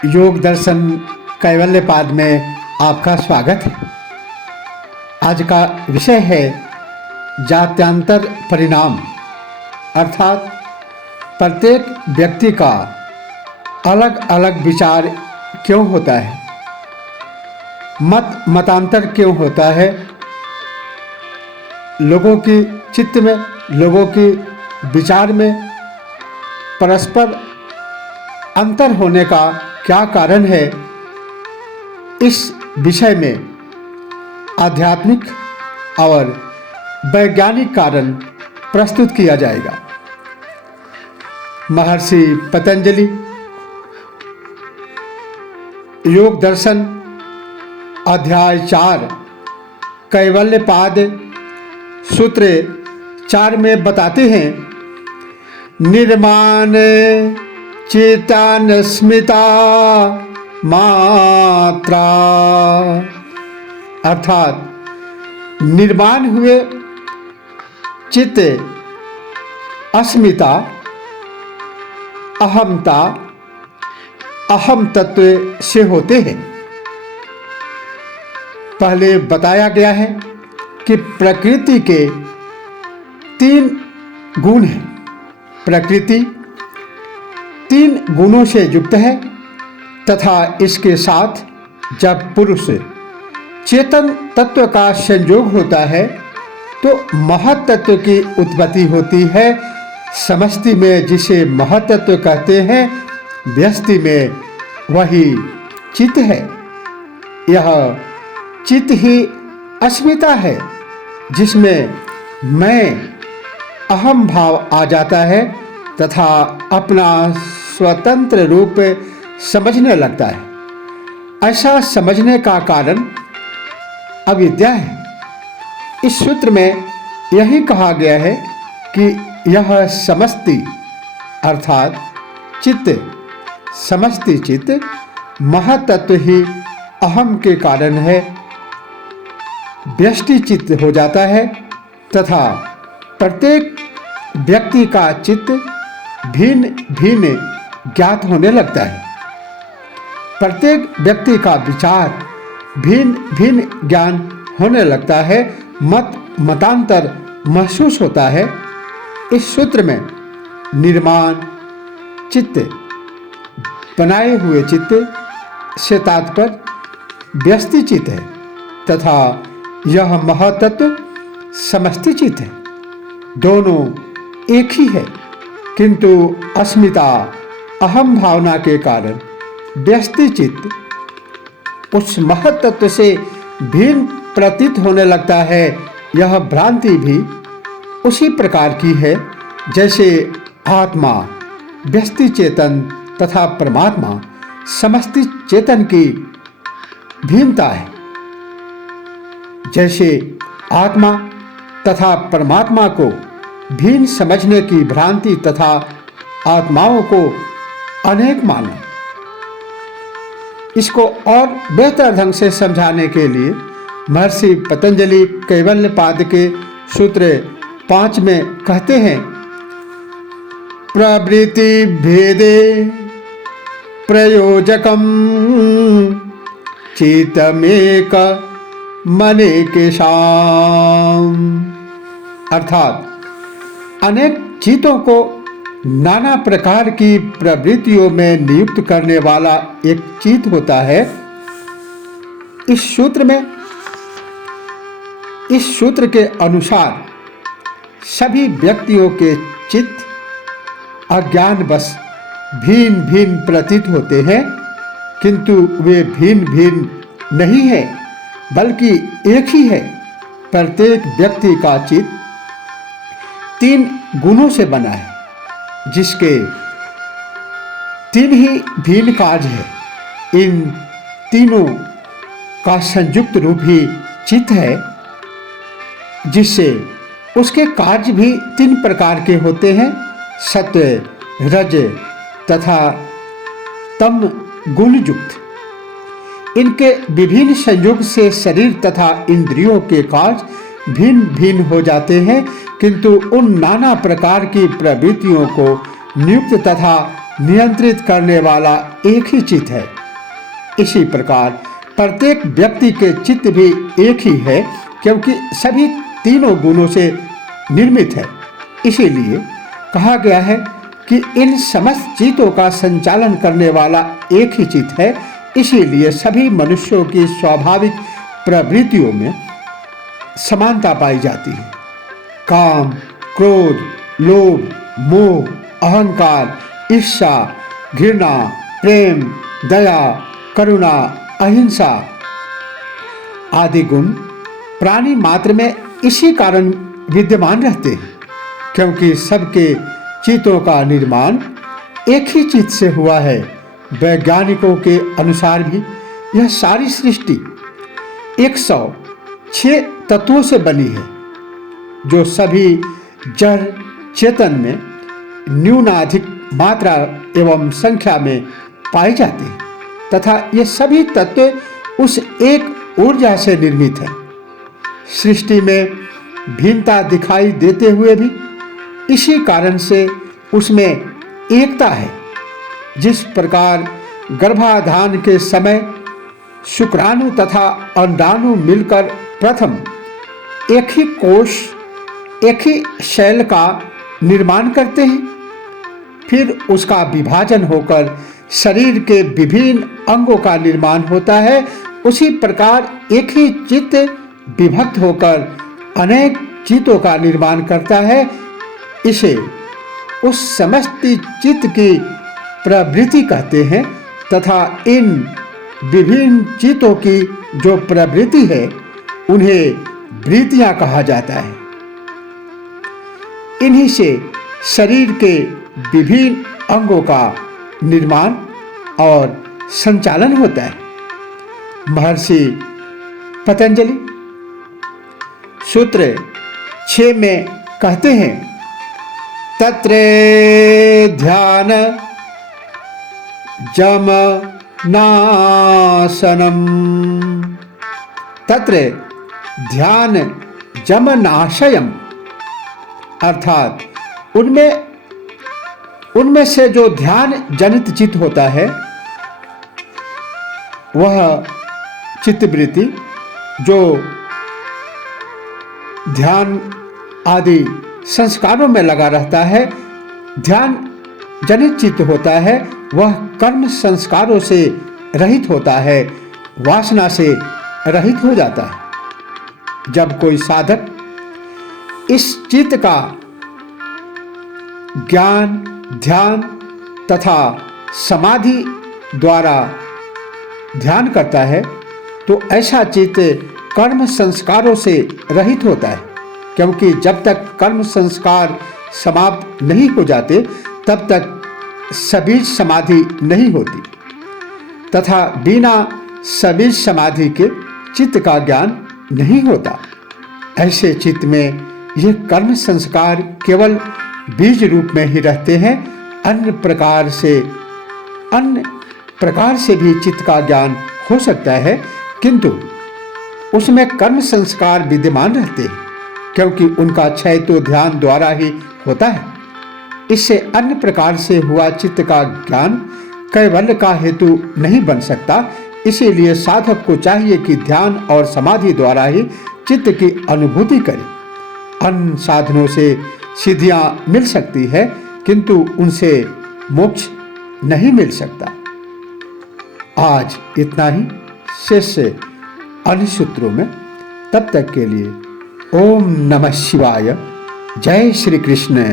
योग दर्शन कैवल्यपाद में आपका स्वागत है। आज का विषय है जात्यांतर परिणाम, अर्थात प्रत्येक व्यक्ति का अलग अलग विचार क्यों होता है, मतांतर क्यों होता है, लोगों की चित्त में, लोगों की विचार में परस्पर अंतर होने का क्या कारण है। इस विषय में आध्यात्मिक और वैज्ञानिक कारण प्रस्तुत किया जाएगा। महर्षि पतंजलि योग दर्शन अध्याय 4 कैवल्यपाद सूत्र 4 में बताते हैं, निर्माण चेतन स्मिता मात्रा, अर्थात निर्माण हुए चित्त अस्मिता, अहमता, अहम तत्व से होते हैं। पहले बताया गया है कि प्रकृति के 3 गुण हैं। प्रकृति 3 गुणों से युक्त है तथा इसके साथ जब पुरुष चेतन तत्व का संयोग होता है तो महत्त्व की उत्पत्ति होती है। समष्टि में जिसे महत्त्व कहते हैं, व्यष्टि में वही चित्त है। यह चित्त ही अस्मिता है, जिसमें मैं अहम भाव आ जाता है तथा अपना स्वतंत्र रूप समझने लगता है। ऐसा समझने का कारण अविद्या है। इस सूत्र में यही कहा गया है कि यह समष्टि अर्थात चित्त, समष्टि चित्त महत्त्व ही अहम के कारण है, व्यष्टि चित्त हो जाता है तथा प्रत्येक व्यक्ति का चित्त भिन्न भिन्न ज्ञात होने लगता है। प्रत्येक व्यक्ति का विचार भिन्न भिन्न ज्ञान होने लगता है, मतांतर महसूस होता है। इस सूत्र में निर्माण चित्त, बनाए हुए चित्त से तात्पर्य व्यष्टि चित्त है तथा यह महत्त्व समष्टि चित्त है। दोनों एक ही है, किंतु अस्मिता अहम भावना के कारण व्यष्टि चित्त उस महत्त्व से भिन्न प्रतीत होने लगता है। यह भ्रांति भी उसी प्रकार की है जैसे आत्मा व्यष्टि चेतन तथा परमात्मा समष्टि चेतन की भिन्नता है। जैसे आत्मा तथा परमात्मा को भिन्न समझने की भ्रांति तथा आत्माओं को अनेक माना। इसको और बेहतर ढंग से समझाने के लिए महर्षि पतंजलि कैवल्यपाद के सूत्र 5 में कहते हैं, प्रवृत्ति भेदे प्रयोजकम चित्तमेक मनेकेशाम, अर्थात अनेक चित्तों को नाना प्रकार की प्रवृत्तियों में नियुक्त करने वाला एक चित्त होता है। इस सूत्र के अनुसार सभी व्यक्तियों के चित्त अज्ञानवश भिन्न भिन्न प्रतीत होते हैं, किंतु वे भिन्न भिन्न नहीं है, बल्कि एक ही है। प्रत्येक व्यक्ति का चित्त 3 गुणों से बना है, जिसके 3 ही भिन्न कार्य है। इन तीनों का संयुक्त रूप ही चित्त है, जिससे उसके कार्य भी 3 प्रकार के होते हैं, सत्व, रज तथा तम गुण युक्त। इनके विभिन्न संयोग से शरीर तथा इंद्रियों के कार्य भिन्न भिन्न हो जाते हैं, किंतु उन नाना प्रकार की प्रवृत्तियों को नियुक्त तथा नियंत्रित करने वाला एक ही चित्त है। इसी प्रकार प्रत्येक व्यक्ति के चित्त भी एक ही है, क्योंकि सभी तीनों गुणों से निर्मित है। इसीलिए कहा गया है कि इन समस्त चित्तों का संचालन करने वाला एक ही चित्त है। इसीलिए सभी मनुष्यों की स्वाभाविक प्रवृत्तियों में समानता पाई जाती है। काम, क्रोध, लोभ, मोह, अहंकार, ईर्ष्या, घृणा, प्रेम, दया, करुणा, अहिंसा आदि गुण प्राणी मात्र में इसी कारण विद्यमान रहते हैं, क्योंकि सबके चित्तों का निर्माण एक ही चित्त से हुआ है। वैज्ञानिकों के अनुसार भी यह सारी सृष्टि 106 तत्वों से बनी है, जो सभी जड़ चेतन में न्यूनाधिक मात्रा एवं संख्या में पाए जाते हैं, तथा ये सभी तत्व उस एक ऊर्जा से निर्मित है। सृष्टि में भिन्नता दिखाई देते हुए भी इसी कारण से उसमें एकता है। जिस प्रकार गर्भाधान के समय शुक्राणु तथा अंडाणु मिलकर प्रथम एक ही कोश, एक ही शैल का निर्माण करते हैं, फिर उसका विभाजन होकर शरीर के विभिन्न अंगों का निर्माण होता है, उसी प्रकार एक ही चित्त विभक्त होकर अनेक चित्तों का निर्माण करता है। इसे उस समष्टि चित्त की प्रवृत्ति कहते हैं, तथा इन विभिन्न चित्तों की जो प्रवृत्ति है उन्हें वृत्तियां कहा जाता है। इन्हीं से शरीर के विभिन्न अंगों का निर्माण और संचालन होता है। महर्षि पतंजलि सूत्र 6 में कहते हैं, तत्रे ध्यान जम नाशनम। तत्र ध्यान जम नाशयम, अर्थात उनमें से जो ध्यान जनित चित्त होता है, वह चित्तवृत्ति जो ध्यान आदि संस्कारों में लगा रहता है, ध्यान जनित चित्त होता है, वह कर्म संस्कारों से रहित होता है, वासना से रहित हो जाता है। जब कोई साधक इस चित्त का ज्ञान, ध्यान तथा समाधि द्वारा ध्यान करता है, तो ऐसा चित्त कर्म संस्कारों से रहित होता है, क्योंकि जब तक कर्म संस्कार समाप्त नहीं हो जाते तब तक सबीज समाधि नहीं होती, तथा बिना सबीज समाधि के चित्त का ज्ञान नहीं होता। ऐसे चित्त में ये कर्म संस्कार केवल बीज रूप में ही रहते हैं। अन्य प्रकार से भी चित्त का ज्ञान हो सकता है, किंतु उसमें कर्म संस्कार विद्यमान रहते हैं, क्योंकि उनका क्षय तो ध्यान द्वारा ही होता है। इससे अन्य प्रकार से हुआ चित्त का ज्ञान कैवल्य का हेतु नहीं बन सकता। इसीलिए साधक को चाहिए कि ध्यान और समाधि द्वारा ही चित्त की अनुभूति करे। अन्य साधनों से सिद्धियां मिल सकती है, किंतु उनसे मोक्ष नहीं मिल सकता। आज इतना ही, शेष अन्य सूत्रों में। तब तक के लिए ओम नमः शिवाय। जय श्री कृष्ण।